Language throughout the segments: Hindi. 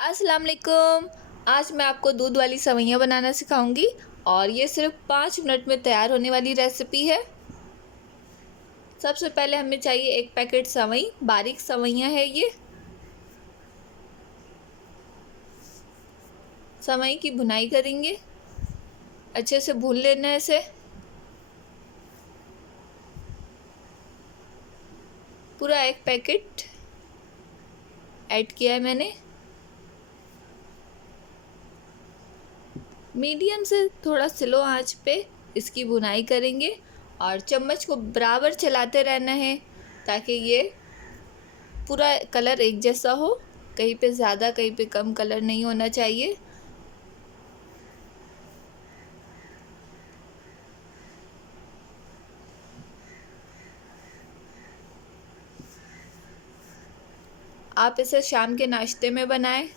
अस्सलाम वालेकुम। आज मैं आपको दूध वाली सेवइयाँ बनाना सिखाऊंगी और ये सिर्फ 5 मिनट में तैयार होने वाली रेसिपी है। सबसे पहले हमें चाहिए एक पैकेट सेवई, बारीक सेवइयाँ है ये। सेवई की भुनाई करेंगे, अच्छे से भून लेना है इसे। पूरा एक पैकेट ऐड किया है मैंने। मीडियम से थोड़ा स्लो आंच पे इसकी भुनाई करेंगे और चम्मच को बराबर चलाते रहना है ताकि ये पूरा कलर एक जैसा हो। कहीं पे ज़्यादा कहीं पे कम कलर नहीं होना चाहिए। आप इसे शाम के नाश्ते में बनाएं,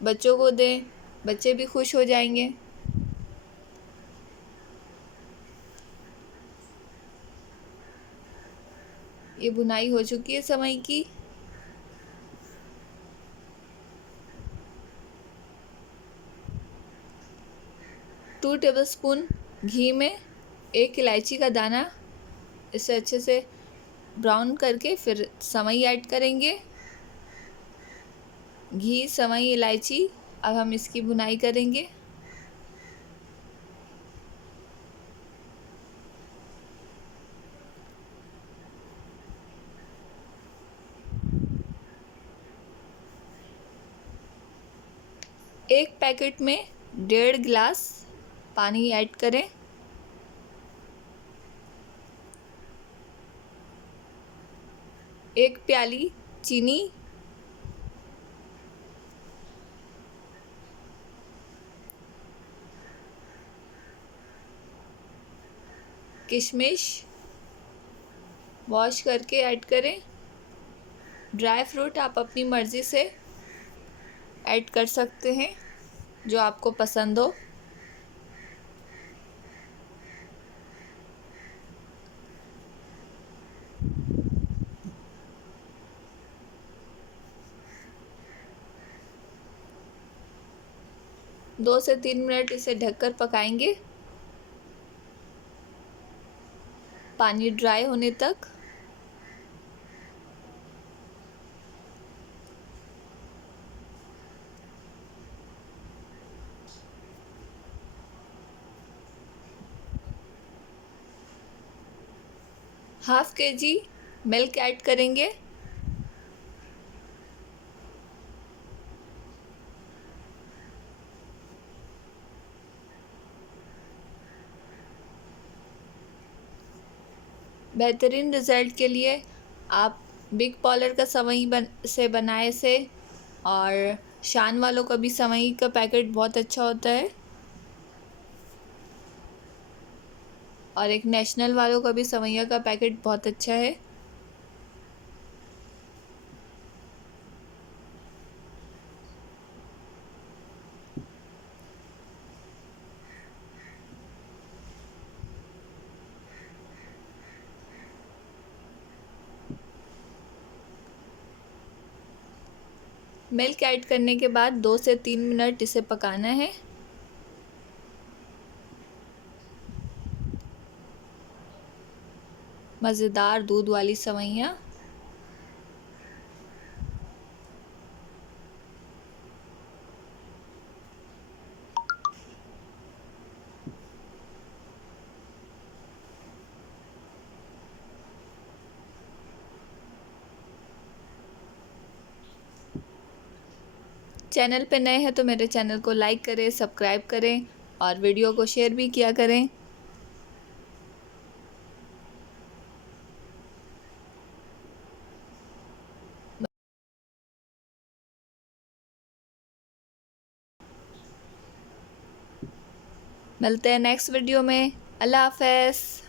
बच्चों को दें, बच्चे भी खुश हो जाएंगे। ये बुनाई हो चुकी है सेवई की। टू टेबलस्पून घी में एक इलायची का दाना, इसे अच्छे से ब्राउन करके फिर सेवई ऐड करेंगे। घी, सेवई, इलायची, अब हम इसकी बुनाई करेंगे। एक पैकेट में 1.5 गिलास पानी ऐड करें। एक प्याली चीनी, किशमिश वॉश करके ऐड करें। ड्राई फ्रूट आप अपनी मर्ज़ी से ऐड कर सकते हैं, जो आपको पसंद हो। दो से 3 मिनट इसे ढककर पकाएंगे, पानी ड्राई होने तक। ½ kg मिल्क ऐड करेंगे। बेहतरीन रिज़ल्ट के लिए आप बिग पॉलर का सेवई से बनाए से, और शान वालों का भी सेवई का पैकेट बहुत अच्छा होता है, और एक नेशनल वालों का भी सेवइयाँ का पैकेट बहुत अच्छा है। मिल्क ऐड करने के बाद 2 से 3 मिनट इसे पकाना है। मज़ेदार दूध वाली सेवइयाँ। चैनल पे नए हैं तो मेरे चैनल को लाइक करें, सब्सक्राइब करें और वीडियो को शेयर भी किया करें। मिलते हैं नेक्स्ट वीडियो में। अल्लाह हाफ़िज़।